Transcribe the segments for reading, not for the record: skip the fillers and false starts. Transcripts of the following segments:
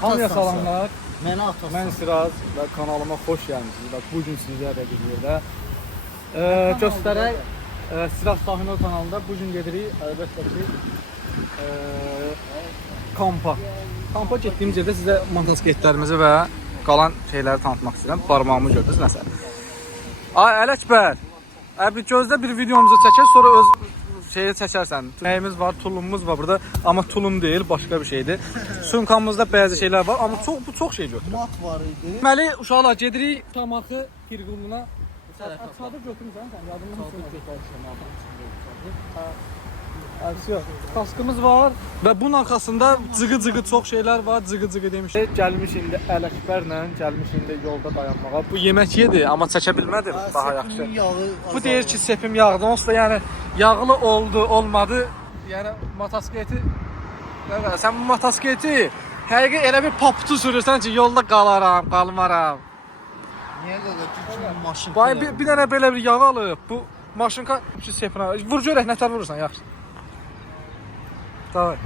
Hamıya salamlar. Mənə atasın. Mən Siraz və kanalıma xoş gəlmişsiniz. Bax, bugün sizlərlə birlikdə göstərək Siraz Sahinov kanalında bugün gedirik əlbəttə ki kampa. Kampa getdiyimiz yerdə sizə motosikletlərimizi və qalan şeyləri tanıtmaq istəyirəm. Barmağımı gördünüz nəsə. Ay Ələkbər, bir gözlə bir videomuzu çəkər, sonra öz şeyi çəkərsən. Nəyimiz var, tulumumuz var burada, amma tulum deyil, başqa bir şeydir. Sumkamızda bəzi şeylər var, amma bu çox şey götürür. Mat var idi. Deməli, uşaqlar gedirik Şamaxı Pirquluna. Çadır götürmüsən sən, yadımda mısın? Kaskımız var və bunun arxasında cığı-cığı çox şeylər var, cığı-cığı demişdik. Gəlmiş indi Ələkbərlə, gəlmiş indi yolda dayanmağa. Bu yemək yedi, amma çəkə bilmədim daha yaxşı. Bu deyir ki, sepim yağdı, onsuz da yəni yağlı oldu, olmadı. Yəni motosikleti, sən bu motosikleti həqiqi elə bir paputu sürürsən ki, yolda qalaram, qalmaram. Niyə qalır ki, maşın? Bir dənə belə bir yağ alıb, bu maşınka sepinə. Vur görək, nətər vurursan, yaxşı. Davay.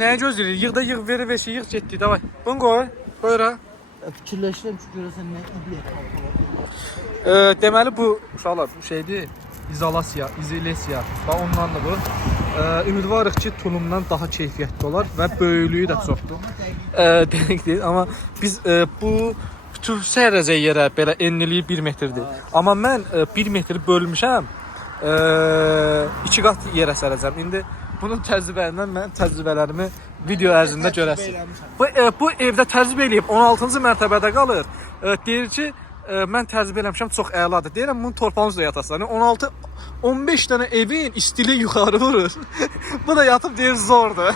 Nəyə gözləyirik? Yığda yığ, veri veşi, yığ getdik, davay. Bunu qoy, qoyura. Fikirləşirəm ki, görəsən nə idiyyət. Deməli bu uşaqlar bu şeydir, izolasiya və ondan da bu. Ümidvarıq ki, tulumdan daha keyfiyyətli olar və böyüklüyü də çoxdur. Demək deyil, amma biz bu bütün sərrəcə yerə belə enliliyi 1 metrdir. Amma mən 1 metri bölmüşəm, 2 qat yerə sərəcəm. İndi bunun təcrübələrindən mən təcrübələrimi video ərzində görəsiniz. Bu evdə təcrübə eləyib 16-cı mərtəbədə qalır. Deyir ki, mən təcrübə eləmişəm, çox əladır. Deyirəm, bunun torpağın üstə yatasın. 16-15 dənə evin istili yuxarı vurur. Bu da yatıb deyir, zordur.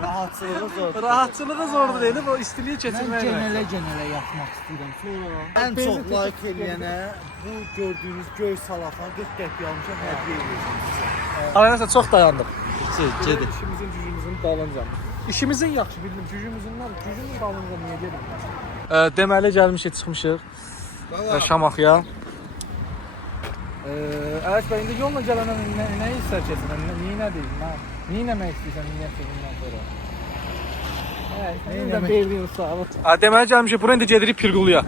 Rahatçılığı zordur. Rahatçılığı zordur deyilib, o istiliyi keçirmək. Mən genələ yatmaq istəyirəm. Sonra ən çox like eləyənə bu gördüyünüz göy salafan 40 qəpik almışam, hədiyyə edirəm. Aynen çox dayandım. Gedin. İşimizin, gücümüzün dalınca. İşimizin yaxşı bildim, gücümüzün dalınca niyə gedim? Deməli gəlmişik, çıxmışıq Şamaxıya. Ələk bəy, indi yolla gələnə nə istər kesin? Niyə deyim? Niyə eləmək istəyirsən ümumiyyətlə bundan sonra? Deməli gəlmişik, bura indi gedirik Pirquluya.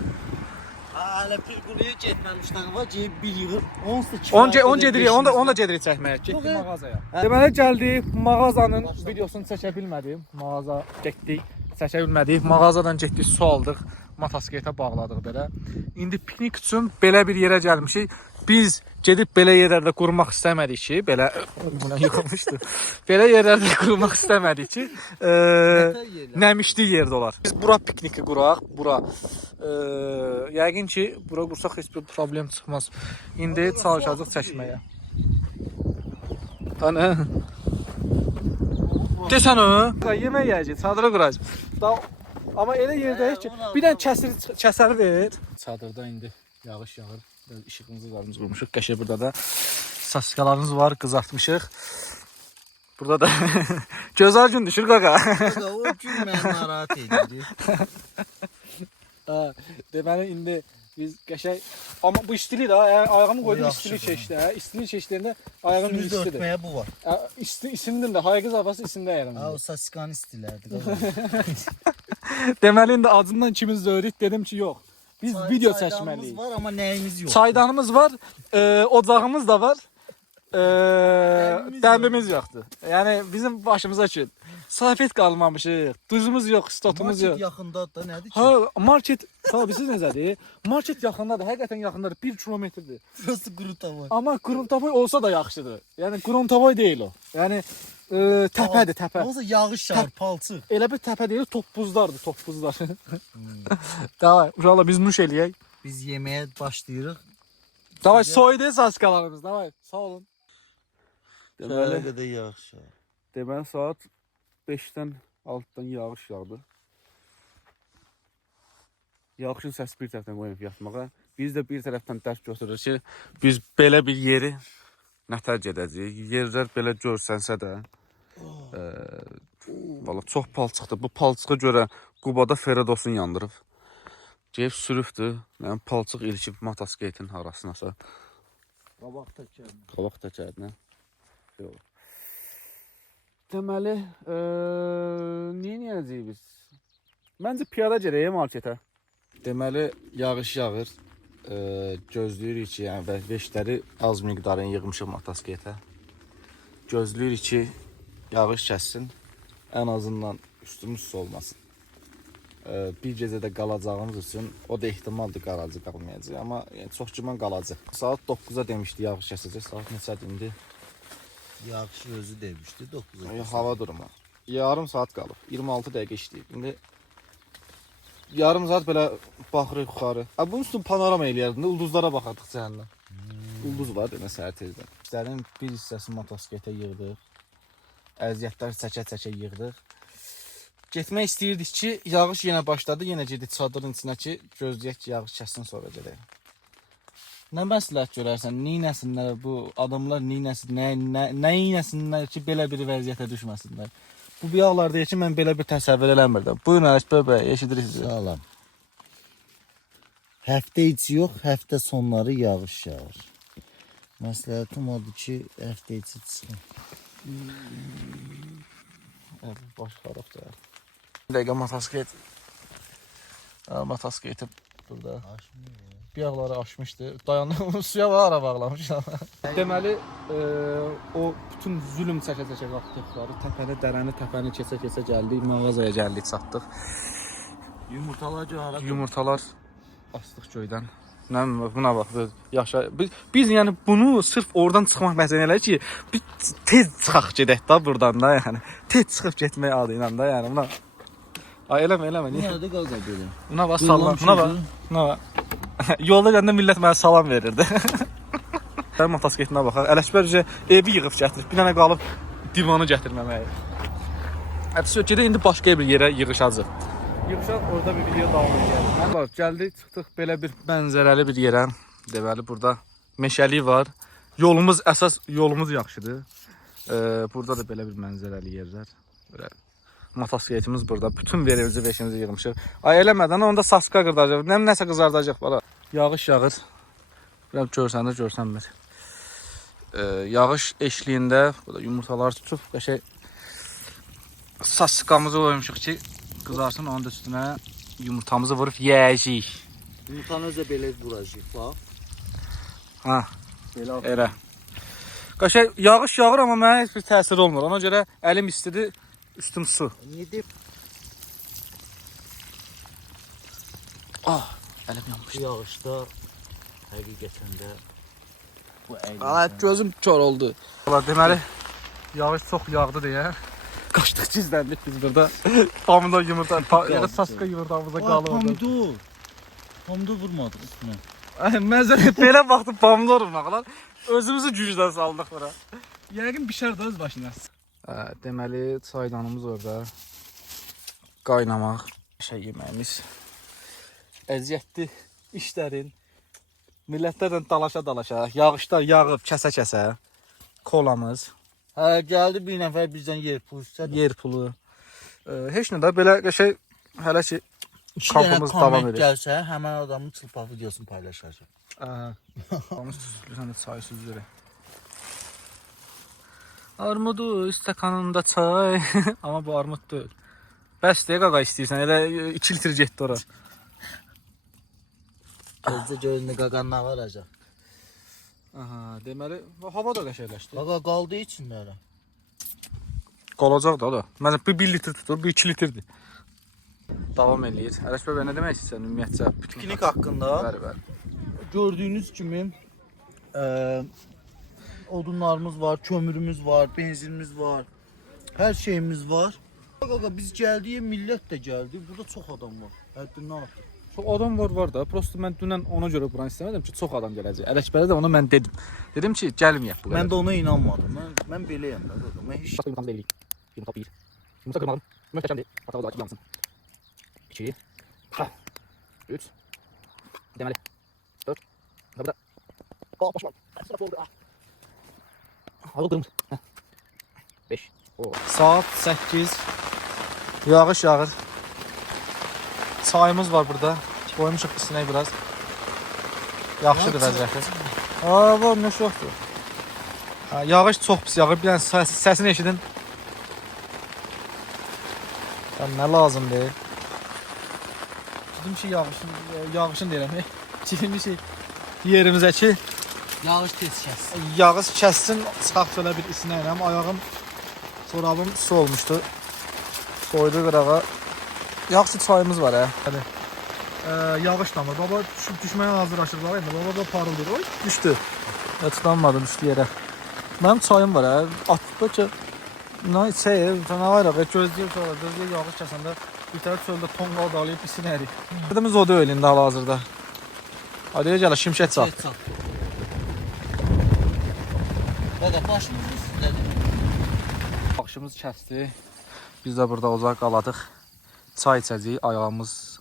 Hələ Pirquluya getməmişdən var, gəlib bir yığır. On gedirik, onu da gedirik çəkməyə. Getdik mağazaya. Deməli gəldik, mağazanın videosunu çəkə bilmədim. Mağaza getdik, çəkə bilmədik. Mağazadan getdik, su aldıq. Motosikletə bağladıq belə. İndi piknik üçün belə bir yerə gəlmişik. Biz gedib belə yerlərdə qurmaq istəmədik ki, belə buna yıxılmışdı. Belə yerlərdə qurmaq istəmədik ki, nəmişli yerdə olar. Biz bura pikniki quraq, bura. Yəqin ki, bura qursaq heç bir problem çıxmaz. İndi çalışacağıq çəkməyə. Tanı. Desən o? Yemək yiyəcək, çadıra quracaq. Amma elə yerdəyik ki, bir dənə kəsər ver. Çadırda indi yağış yağır. İşığımızı varımız qurmuşuq. Qəşə burada da saskalarımız var, qızartmışıq. Burada da gözəl gün düşür qaqa. O gün mən narahat edirdi. Deməli indi biz qəşək, amma bu istili də, ayağımı qoydum istili keçdi. İstili keçdiyində ayağım istidir. Örtməyə bu var. İsindim də, hayqı zavası isində ayağım. O saskan istilərdi. Deməli indi acından ikimiz də öyrük, dedim ki yox. Biz video çəkməliyik. Var, amma nəyimiz yox. Çaydanımız var, ocağımız da var, dəmbimiz yoxdur. Yəni bizim başımıza ki, safet qalmamışıq, duzumuz yox, stotumuz yox. Market yaxındadır da, nədir ki? Ha, market, bilirsiniz necədir? Market yaxındadır, həqiqətən yaxındadır, 1 kilometrdir. Burası Qurumtavoy. Amma Qurumtavoy olsa da yaxşıdır. Yəni Qurumtavoy deyil o. Yəni təpədir, təpə. Olsa yağış yağır, palçıq. Elə bir təpə deyil, toppuzlardır, toppuzlar. Davay, uşaqlar biz nuş eləyək. Biz yeməyə başlayırıq. Davay, soydu saskalarımız, davay, sağ olun. Deməli qədər yağış yağır. Deməli saat 5-dən 6-dan yağış yağdı. Yağışın səsi bir tərəfdən qoyub yatmağa. Biz də bir tərəfdən dərs götürürük ki, biz belə bir yeri nətər gedəcəyik. Yerlər belə görsənsə də, valla çox palçıqdır. Bu palçığa görə Qubada Feradosun yandırıb. Gəlib sürübdür. Yəni palçıq ilişib motosikletin arasınasa. Qabaq təkərinə. Qabaq təkərinə. Deməli, niyə biz? Məncə piyada gedək marketə. Deməli, yağış yağır. Gözləyirik ki, yəni vəşləri az miqdarın yığmışıq motosikletə. Gözləyirik ki, yağış kəssin. Ən azından üstümüz su olmasın. Bir gecədə qalacağımız üçün o da ehtimaldır qaracı qalmayacaq. Amma yəni, çox güman qalacaq. Saat 9-a demişdi yağış kəsəcək. Saat neçədir indi? Yağış özü demişdi 9-a. Hava durumu. Yarım saat qalıb. 26 dəqiqə işləyib. İndi yarım saat belə baxırıq yuxarı. Bunun üstü panorama eləyərdim. Ulduzlara baxardıq cəhənnəm. Ulduz var demə səhər tezdən. İşlərin bir hissəsini motosikletə yığdıq. Əziyyətlər çəkə-çəkə yığdıq. Getmək istəyirdik ki, yağış yenə başladı. Yenə gedib çadırın içinə ki, gözləyək ki, yağış kəssin sonra gedək. Nə məsləhət görərsən? Neynəsinlər bu adamlar, neynəsinlər ki, belə bir vəziyyətə düşməsinlər? Bu biyaqlar deyir ki, mən belə bir təsəvvür eləmirdim. Buyurun, Ələkbər bəy, eşidirik sizi. Sağlam. Həftə içi yox, həftə sonları yağış yağır. Məsləhətim odur ki, həftə içi çıxın. Baş xarab da. Bir dəqiqə motosiklet. Motosikleti burada. Biyaqları aşmışdı. Dayandı, suya var ara bağlamış. Deməli, o bütün zülüm çəkə-çəkə qalxdıq yuxarı. Təpəni, dərəni, təpəni keçə-keçə gəldik. Mağazaya gəldik, çatdıq. Yumurtalar astıq göydən. Nə buna bax, yaşa. Biz yəni bunu sırf oradan çıxmaq məsələn elə ki, biz tez çıxaq gedək də buradan da, yəni. Tez çıxıb getmək adı ilə də, yəni buna. Ay eləmə. Nədə qalqa belə? Buna bax, salam. Buna bax. Yolda gəndə millət mənə salam verirdi. Mən motosikletinə baxaq. Ələkbər evi yığıb gətirib. Bir dənə qalıb divanı gətirməməyə. Həbsi gedək indi başqa bir yerə yığışacaq. Yığışaq orada bir video davam edəcək. Gəldik, çıxdıq belə bir mənzərəli bir yerə. Deməli burada meşəlik var. Əsas yolumuz yaxşıdır. Burada da belə bir mənzərəli yerlər. Belə motosikletimiz burada. Bütün verimizi, beşimizi yığmışıq. Ay eləmədən onda saska qırdacaq. Nəsə qızardacaq bala. Yağış yağır. Biraz görsən də görsənmir. Yağış eşliyində burada yumurtalar tutub qəşəng saskamızı koymuşuq ki qızarsın, onun da üstünə yumurtamızı vurub yeyəcəyik. Yumurtanı özə belə vuracaq, bax. Ha. Elə. Qəşəng yağış yağır amma mənə heç bir təsir olmur. Ona görə əlim istidir, üstüm su. Niyə deyib? Əlim yanmış. Bu yağışda həqiqətən də bu Gözüm kör oldu. Deməli yağış çox yağdı deyə qaçdıq, gizləndik biz burada. Pomidor yumurta, ya da saska yumurtamıza qalıb. Pomidor vurmadı üstünə. Məzərət belə baxdı pomidor vurmaqlar. Özümüzü gücdən saldıq bura. Yəqin bişər də öz başına. Deməli çaydanımız orada. Qaynamaq, şey yeməyimiz. Əziyyətli işlərin. Millətlərlə dalaşa-dalaşa, yağışlar yağıb kəsə-kəsə. Kolamız. Gəldi bir nəfər bizdən yer pulu istədi. Yer pulu. Heç nə də belə qəşəng hələ ki kampımız davam edir. Gəlsə, həmən adamın çılpaq videosunu paylaşacaq. Hamız tüzülürsən də çay süzülür. Armudu stəkanında çay. Amma bu armud deyil. Bəs deyə qaqa istəyirsən, elə 2 litr getdi ora. Gözdə gözündə qaqan nə varacaq? Deməli, hava da qəşəngləşdi. Qaqa qaldı içində elə. Qalacaq da o da. Məsələn, bir 1 litr tutur, bir 2 litrdir. Davam eləyir. Ələkbər bəy, nə demək istəyirsən ümumiyyətcə? Piknik haqqında. Bəli. Gördüyünüz kimi odunlarımız var, kömürümüz var, benzinimiz var. Hər şeyimiz var. Qaqa biz gəldik, millət də gəldi. Burada çox adam var. Həddindən artıq. Çox adam var da. Prosta mən dünən ona görə buranı istəmədim ki, çox adam gələcək. Ələkbərə də onu mən dedim. Dedim ki, gəlməyək bu qədər. Mən də ona inanmadım. Mən beləyəm də qaqa. Mən heç yumurta eləyik. Yumurta 1. Yumurta qırmadım. Möhtəşəmdir. Atağı da yansın. 2. 3. Deməli. 4. Burada. Başla. Hava qırmızı. 5. Saat 8. Yağış yağır. Çayımız var burada. Koymuşuq isinək biraz. Yaxşıdır vəziyyəti. Var, nə yoxdur. Yağış çox pis yağır. Bir dənə səsini eşidin. Sən nə lazımdır? Bizim şey yağışın deyirəm. Çilimi şey yerimizə ki Yağış tez kəssin. yağış kəssin, çıxaq şöyle bir isinə edirəm. Ayağım, çorabım su olmuşdu. Soydu qırağa. Yaxşı çayımız var hə. Hadi. Yağış damır. Baba düşməyə hazırlaşır var. Baba da parıldayır. Oy, düşdü. Tutanmadı, düşdü yerə. Mənim çayım var hə. Atdı ki, nə içəyir, nə var ya, gözləyir sonra, gözləyir yağış kəsəndə bir tərəf çöldə tonqal dalayıb isinərik. Adımız o da ölündə hal-hazırda. Hadi gələ, şimşək çal. Baba başımız üstündedir. Baxışımız kəsdi. Biz də burada uzaq qaladıq. Çay içəcəyik.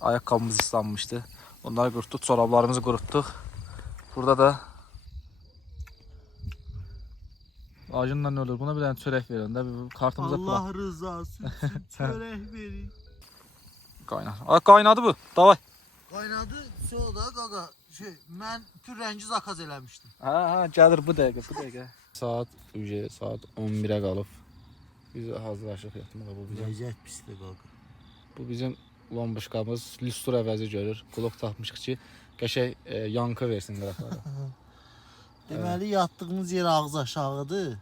Ayaqqabımız islanmışdı. Onları qurutduq, çorablarımızı qurutduq. Burada da acınla nə olur? Buna bir dənə çörək verin də. Kartımıza Allah rızası üçün çörək verin. Qaynar. Ay qaynadı bu. Davay. Qaynadı, sonra qaqa mən pür rəngi zakaz eləmişdim. Ha, gəlir bu dəqiqə. Saat 11-ə qalıb. Biz hazırlaşırıq yatmağa bu bizim. Vəziyyət pisdir qaqa. Bu bizim lombuşkamız listur əvəzi görür. Qulaq tapmışıq ki, qəşəng yankı versin qıraqlara. Deməli yatdığımız yer ağız aşağıdır.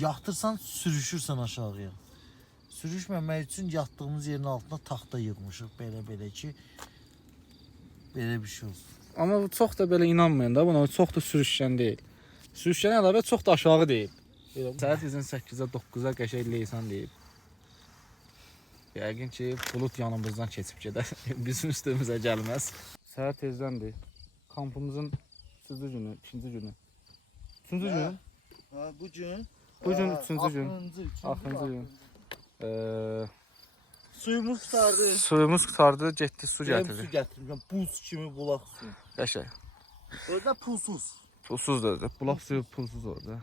Yatırsan sürüşürsən aşağıya. Sürüşməmək üçün yatdığımız yerin altına taxta yığmışıq belə ki belə bir şey olsun. Amma bu çox da belə inanmayın da buna, çox da sürüşkən deyil. Sürüşkən əlavə çox da aşağı deyil. Saat 8-ə 9-a qəşəng leysan deyib. Yəqin ki, bulut yanımızdan keçib gedər. Bizim üstümüzə gəlməz. Səhər tezdəndir. Kampımızın 3-cü günü, 2-ci günü. 3-cü gün? Ha, bu gün? Bu gün 3-cü gün. Axırıncı gün. Suyumuz qutardı. Suyumuz qutardı, getdi su gətirdi. Su gətirmişəm, buz kimi bulaq suyu. Qəşəng. Orada pulsuz. Pulsuz da orada. Bulaq suyu pulsuz orada.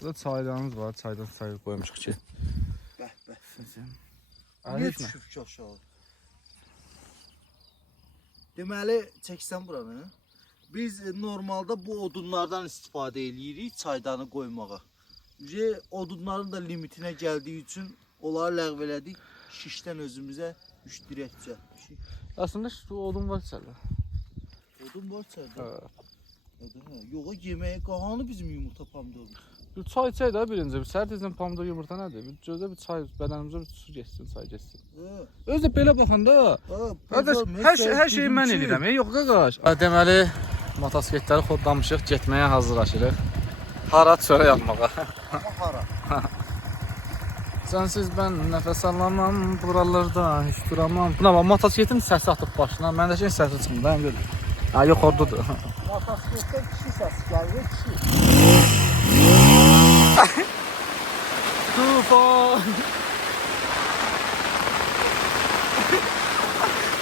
Burada çaydanımız var. Çaydan çay qoymuşuq ki. Bəh. Niyə Niyə düşüb ki aşağı? Deməli, çəksən buranı. Biz normalda bu odunlardan istifadə eləyirik çaydanı qoymağa. Odunların da limitinə gəldiyi üçün onları ləğv elədik. Şişdən özümüzə 3 dirək düzəltmişik. Aslında şu odun var içəridə. Odun var içəridə. Yox, yeməyə qahanı bizim yumurta pomidorumuz. Bir çay içək də birinci. Bir səhər tezdən pomidor yumurta nədir? Bir gözə bir çay, bədənimizə bir su geçsin, çay geçsin. Özü də belə baxanda, hər şeyi mən edirəm. Yox qaqaş. Deməli, motosikletləri xodlamışıq, getməyə hazırlaşırıq. Hara çörə yapmağa. Hara? Sənsiz mən nəfəs alamam, buralarda heç duramam. Buna bax, motosikletin səsi atıb başına. Məndəki səsi çıxmır, mən görürüm. Ha, yox oradadır. Motosikletdən kişi səsi gəlir, kişi. Tufan.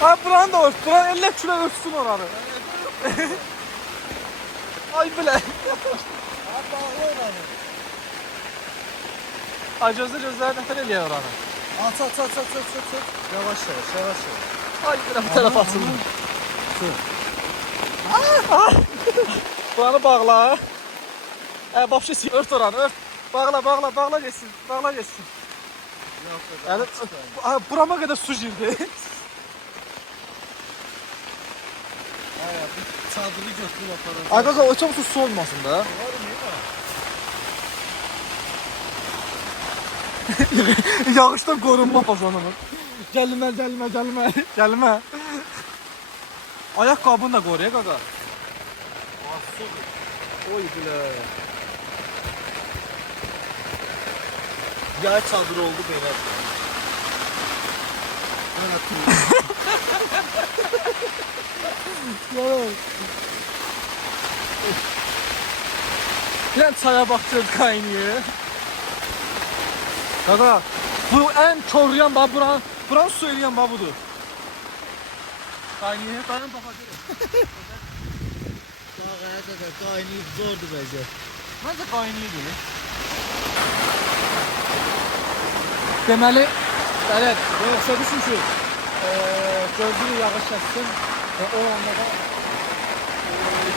Ay buranı da ölç, buranı 50 kilo ölçsün oranı. Ay bile. Bağlı oranı. Ay gözler nəfər eləyər oranı. Aç. Yavaş. Ay bir bu tərəf açıldı. Buranı bağla. Vapşi ört oranı, ört. Bağla geçsin, Yani burama qədər su girdi. Bir çadırı götürüb aparır. Ay qaqa, o çox su olmasın da. Yağışdan qorunma fazlanımız. Gəlmə. Ayaqqabını da qoruya qaqa. Oy bilə. Yay çadırı oldu belə. Lan çaya baxdıq qaynayır. Qaqa, bu ən korlayan bax buranı su eləyən bax budur. Qaynayır, dayan baxacaq. Qağaya qədər qaynayıb zordur vəziyyət. Məncə qaynayır belə. Deməli, bəli, yoxsa düşün ki, gözünü yağış kəssin, o anda da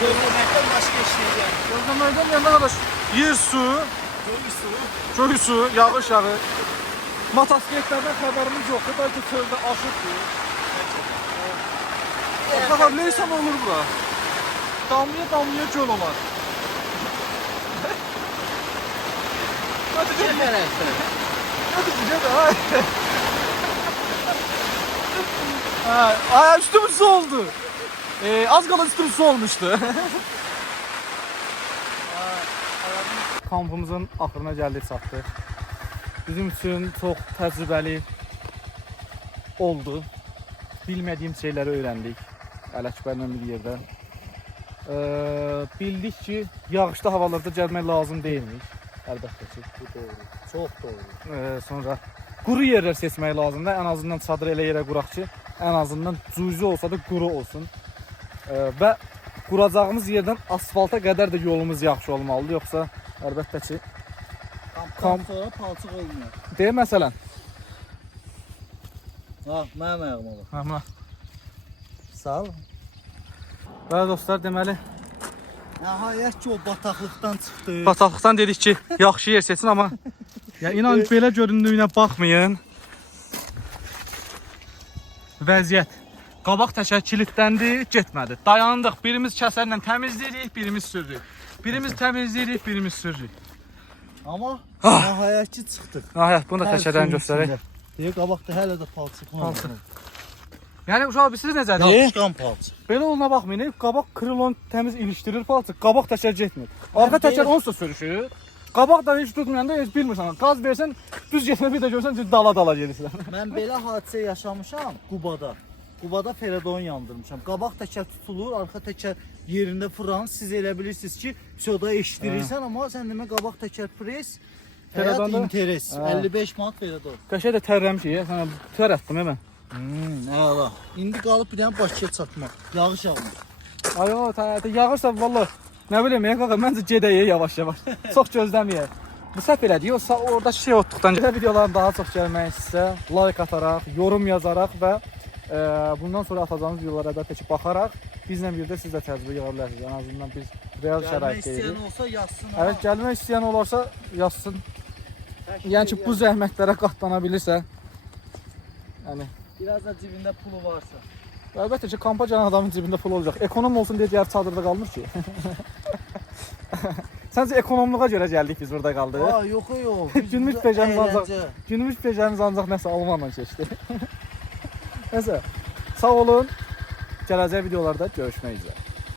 Gözləməkdən başqa şey gəlir. gözləməkdən yanında qardaş, yer su, göy su, yağış yağı. Motosikletlərdən xəbərimiz yoxdur. Bəlkə çöldə aşıqdır. Baxar, neysən olur bura? Damlaya göl olar. Hadi gel. Hadi gidelim. Ay üstümüz su oldu. Az kala üstümüz su olmuştu. Kampımızın axırına gəldik, çatdıq. Bizim üçün çox təcrübəli oldu. Bilmədiyim şeyləri öyrəndik Ələkbərlə bir yerdə. Bildik ki, yağışlı havalarda gəlmək lazım deyilmiş. Əlbəttə ki, bu doğru. Çox doğru. Sonra quru yerlər seçmək lazımdır. Ən azından çadır elə yerə quraq ki, ən azından cüzi olsa da quru olsun. Və quracağımız yerdən asfalta qədər də yolumuz yaxşı olmalıdır. Yoxsa əlbəttə ki, Kamp sonra palçıq olmuyor. deyə məsələn. Mənim ayağım olur. Həmə. Sağ ol. Və dostlar, deməli, Nəhayət ki, o bataqlıqdan çıxdı. bataqlıqdan dedik ki, yaxşı yer seçin, amma inan belə göründüyünə baxmayın. Vəziyyət. Qabaq təkər kilitləndi, getmədi. Dayandıq, birimiz kəsərlə təmizləyirik, birimiz sürürük. Birimiz təmizləyirik, birimiz sürürük. Amma nəhayət ki, çıxdıq. Nəhayət, bunu da təkərdən göstərək. Deyə qabaqda hələ də palçıq var. Yəni, uşaq, siz necədir? Yapışqan palçıq. Belə oluna baxmayın, qabaq krilon təmiz ilişdirir palçıq, qabaq təkər getmir. Arxa təkər onsuz sürüşür. Qabaq da heç tutmayanda heç bilmirsən. Qaz versən, düz getmə, bir də görsən ki, dala gedirsən. Mən belə hadisə yaşamışam Qubada. Qubada feradon yandırmışam. Qabaq təkər tutulur, arxa təkər yerində fıran. Siz elə bilirsiniz ki, soda eşdirirsən, amma sən demə qabaq təkər pres, həyat interes. 55 manat feradon. Qəşəng də tərləmişik, sənə tər etdim mən. Əla. İndi qalıb bir dənə Bakıya çatmaq. Yağış yağmır. Ay o, yağırsa valla, nə bileyim, qaqa, məncə gedək yavaş-yavaş. Çox gözləməyək. Bu səhv elədik, orada şey otduqdan. Videoların daha çox gəlmək istəsə, like ataraq, yorum yazaraq və bundan sonra atacağımız videolara əlbəttə ki, baxaraq bizlə birdə siz də təcrübə yığa bilərsiniz. Ən azından biz real şəraitdəyik. Gəlmək istəyən olsa yazsın. Evet, gəlmək istəyən olarsa yazsın. Yəni ki, bu zəhmətlərə qatlana bilirsə, yəni biraz da cibində pulu varsa. əlbəttə ki, kampa gələn adamın cibində pul olacaq. Ekonom olsun deyə gəlib çadırda qalmır ki. Səncə ekonomluğa görə gəldik biz burada qaldıq? Yox. Günlük pejəmiz ancaq nəsə almanla keçdi. Nəsə, sağ olun. Gələcək videolarda görüşmək üzrə.